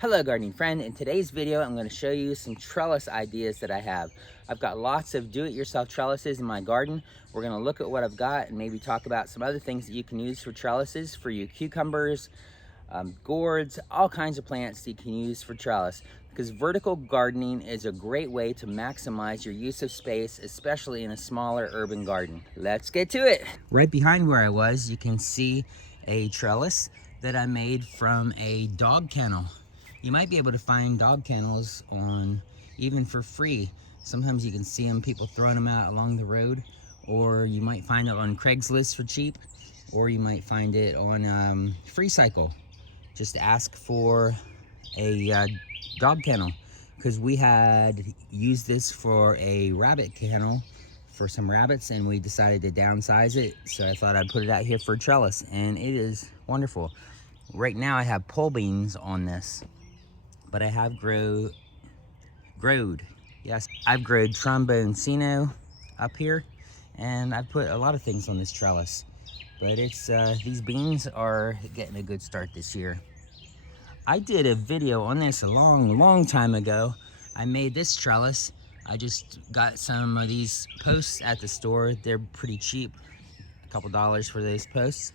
Hello gardening friend, in today's video I'm going to show you some trellis ideas that I have. I've got lots of do-it-yourself trellises in my garden. We're going to look at what I've got and maybe talk about some other things that you can use for trellises for your cucumbers, gourds, all kinds of plants that you can use for trellis. Because vertical gardening is a great way to maximize your use of space, especially in a smaller urban garden. Let's get to it. Right behind where I was, you can see a trellis that I made from a dog kennel. You might be able to find dog kennels on even for free. Sometimes you can see them, people throwing them out along the road, or you might find it on Craigslist for cheap, or you might find it on Free Cycle. Just ask for a dog kennel, because we had used this for a rabbit kennel for some rabbits, and we decided to downsize it, so I thought I'd put it out here for a trellis, and it is wonderful. Right now I have pole beans on this, but I have growed, yes, I've growed tromboncino up here, and I've put a lot of things on this trellis, but it's these beans are getting a good start this year. I did a video on this a long time ago. I made this trellis. I just got some of these posts at the store. They're pretty cheap, a couple dollars for these posts.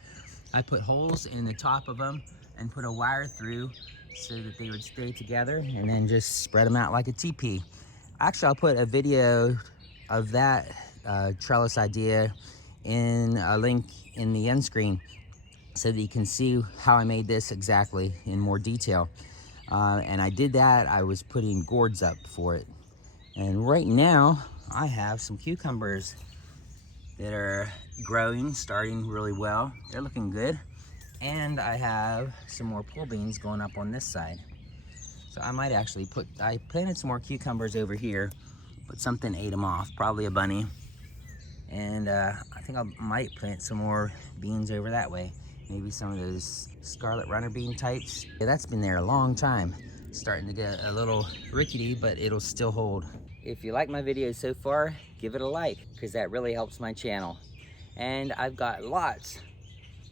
I put holes in the top of them and put a wire through so that they would stay together, and then just spread them out like a teepee. Actually, I'll put a video of that trellis idea in a link in the end screen so that you can see how I made this exactly in more detail. And I did that, I was putting gourds up for it. And right now, I have some cucumbers that are growing, starting really well. They're looking good. And I have some more pole beans going up on this side. So I might actually I planted some more cucumbers over here, but something ate them off, probably a bunny. And I think I might plant some more beans over that way. Maybe some of those scarlet runner bean types. Yeah, that's been there a long time. It's starting to get a little rickety, but it'll still hold. If you like my videos so far, give it a like, because that really helps my channel. And I've got lots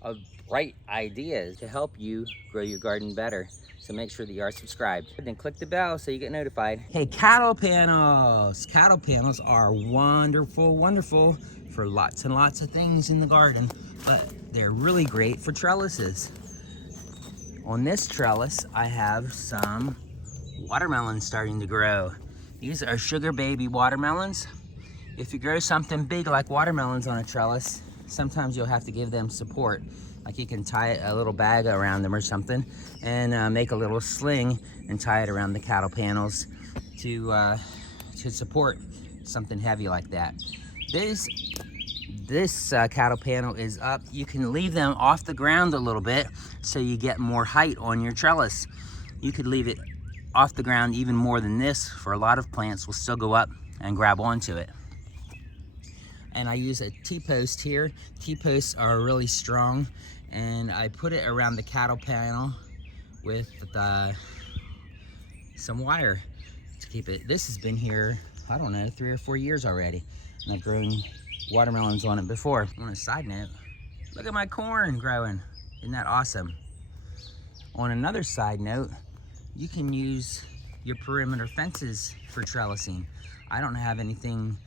of bright ideas to help you grow your garden better. So make sure that you are subscribed. And then click the bell so you get notified. Hey, cattle panels! Cattle panels are wonderful for lots and lots of things in the garden, but they're really great for trellises. On this trellis, I have some watermelons starting to grow. These are sugar baby watermelons. If you grow something big like watermelons on a trellis, sometimes you'll have to give them support. Like you can tie a little bag around them or something, and make a little sling and tie it around the cattle panels to support something heavy like that. This cattle panel is up. You can leave them off the ground a little bit so you get more height on your trellis. You could leave it off the ground even more than this, for a lot of plants will still go up and grab onto it. And I use a T-post here. T-posts are really strong, and I put it around the cattle panel with some wire to keep it. This has been here, I don't know, 3 or 4 years already, and I've grown watermelons on it before. On a side note, look at my corn growing. Isn't that awesome? On another side note, you can use your perimeter fences for trellising. I don't have anything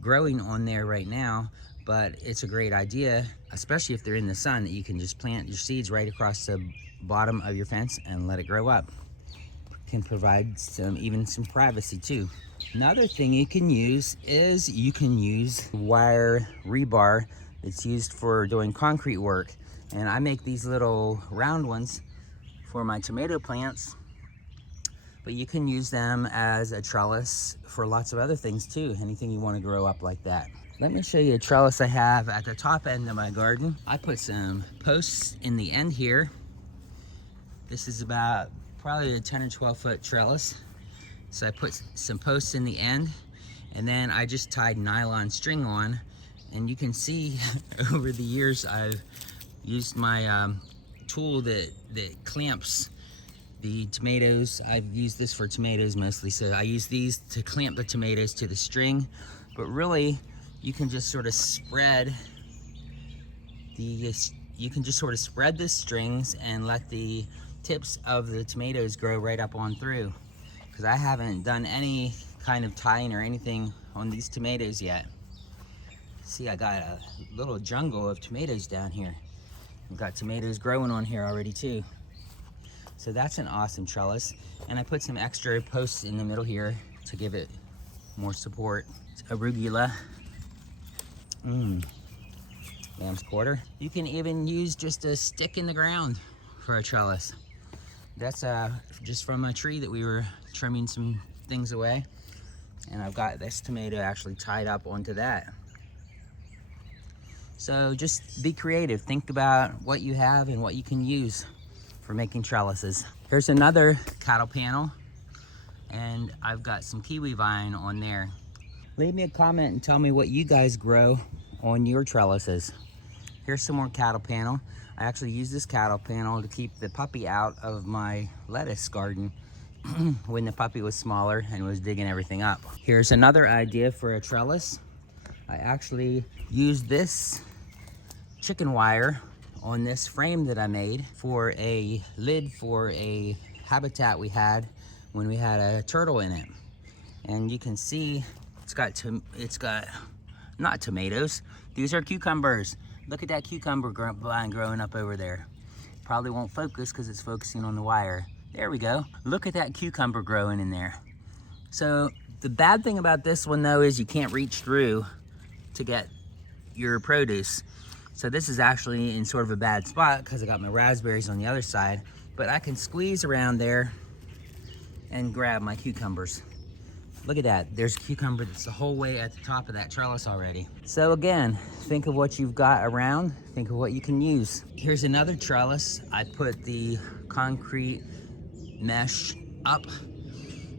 growing on there right now, but it's a great idea, especially if they're in the sun, that you can just plant your seeds right across the bottom of your fence and let it grow up. Can provide even some privacy too. Another thing you can use is you can use wire rebar that's used for doing concrete work. And I make these little round ones for my tomato plants, but you can use them as a trellis for lots of other things too, anything you want to grow up like that. Let me show you a trellis I have at the top end of my garden. I put some posts in the end here. This is about probably a 10 or 12 foot trellis. So I put some posts in the end, and then I just tied nylon string on, and you can see over the years I've used my tool that clamps the tomatoes. I've used this for tomatoes mostly, so I use these to clamp the tomatoes to the string. But really, you can just sort of spread the strings and let the tips of the tomatoes grow right up on through, because I haven't done any kind of tying or anything on these tomatoes yet. See, I got a little jungle of tomatoes down here. We've got tomatoes growing on here already too. So that's an awesome trellis. And I put some extra posts in the middle here to give it more support. Arugula. Lamb's quarter. You can even use just a stick in the ground for a trellis. That's just from a tree that we were trimming some things away. And I've got this tomato actually tied up onto that. So just be creative. Think about what you have and what you can use for making trellises. Here's another cattle panel, and I've got some kiwi vine on there. Leave me a comment and tell me what you guys grow on your trellises. Here's some more cattle panel. I actually use this cattle panel to keep the puppy out of my lettuce garden when the puppy was smaller and was digging everything up. Here's another idea for a trellis. I actually used this chicken wire on this frame that I made for a lid for a habitat we had when we had a turtle in it. And you can see it's got not tomatoes, these are cucumbers. Look at that cucumber vine growing up over there. Probably won't focus because it's focusing on the wire. There we go. Look at that cucumber growing in there. So the bad thing about this one though is you can't reach through to get your produce. So this is actually in sort of a bad spot because I got my raspberries on the other side, but I can squeeze around there and grab my cucumbers. Look at that, there's a cucumber that's the whole way at the top of that trellis already. So again, think of what you've got around, think of what you can use. Here's another trellis. I put the concrete mesh up.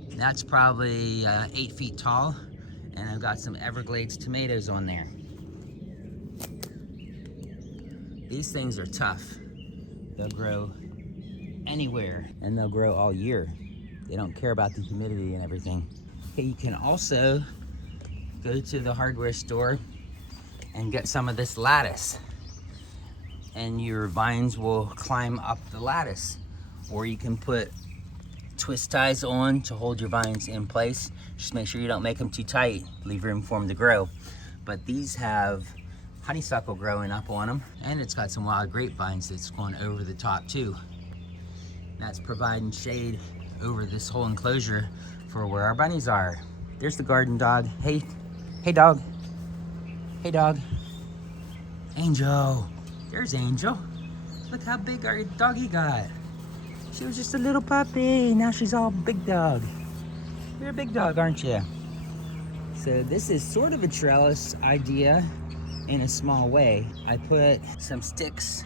That's probably 8 feet tall, and I've got some Everglades tomatoes on there. These things are tough. They'll grow anywhere, and they'll grow all year. They don't care about the humidity and everything. Okay, you can also go to the hardware store and get some of this lattice, and your vines will climb up the lattice. Or you can put twist ties on to hold your vines in place. Just make sure you don't make them too tight, leave room for them to grow. But these have honeysuckle growing up on them, and it's got some wild grapevines that's going over the top too. That's providing shade over this whole enclosure for where our bunnies are. There's the garden dog. Hey dog. Hey dog. Angel. There's Angel. Look how big our doggy got. She was just a little puppy, now she's all big dog. You're a big dog, aren't you? So this is sort of a trellis idea in a small way. I put some sticks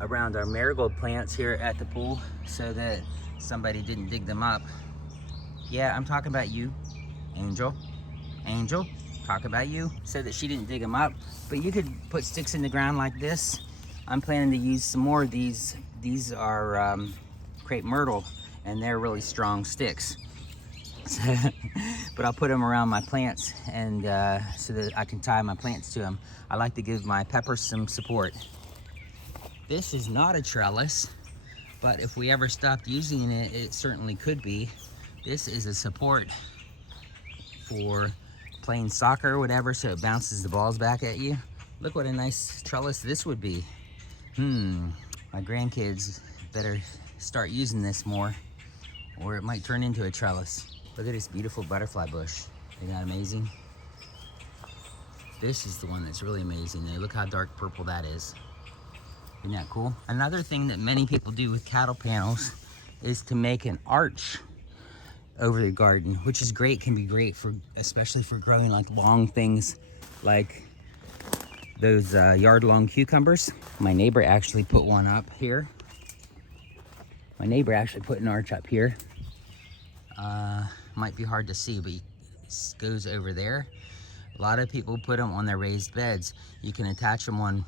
around our marigold plants here at the pool so that somebody didn't dig them up. Yeah, I'm talking about you, Angel. Angel, talk about you. So that she didn't dig them up. But you could put sticks in the ground like this. I'm planning to use some more of these. These are crepe myrtle, and they're really strong sticks. But I'll put them around my plants, and so that I can tie my plants to them. I like to give my peppers some support. This is not a trellis, but if we ever stopped using it, it certainly could be. This is a support for playing soccer or whatever, so it bounces the balls back at you. Look what a nice trellis this would be. My grandkids better start using this more, or it might turn into a trellis. Look at this beautiful butterfly bush. Isn't that amazing? This is the one that's really amazing. Look how dark purple that is. Isn't that cool? Another thing that many people do with cattle panels is to make an arch over the garden, which is great, can be great for, especially for growing like long things like those yard-long cucumbers. My neighbor actually put one up here. My neighbor actually put an arch up here. Might be hard to see, but it goes over there. A lot of people put them on their raised beds. You can attach them on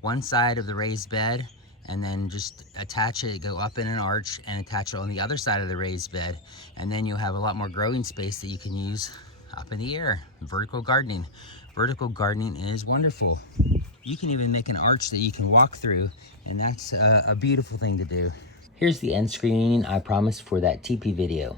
one side of the raised bed and then just attach it, go up in an arch and attach it on the other side of the raised bed. And then you'll have a lot more growing space that you can use up in the air. Vertical gardening. Vertical gardening is wonderful. You can even make an arch that you can walk through, and that's a beautiful thing to do. Here's the end screen I promised for that TP video.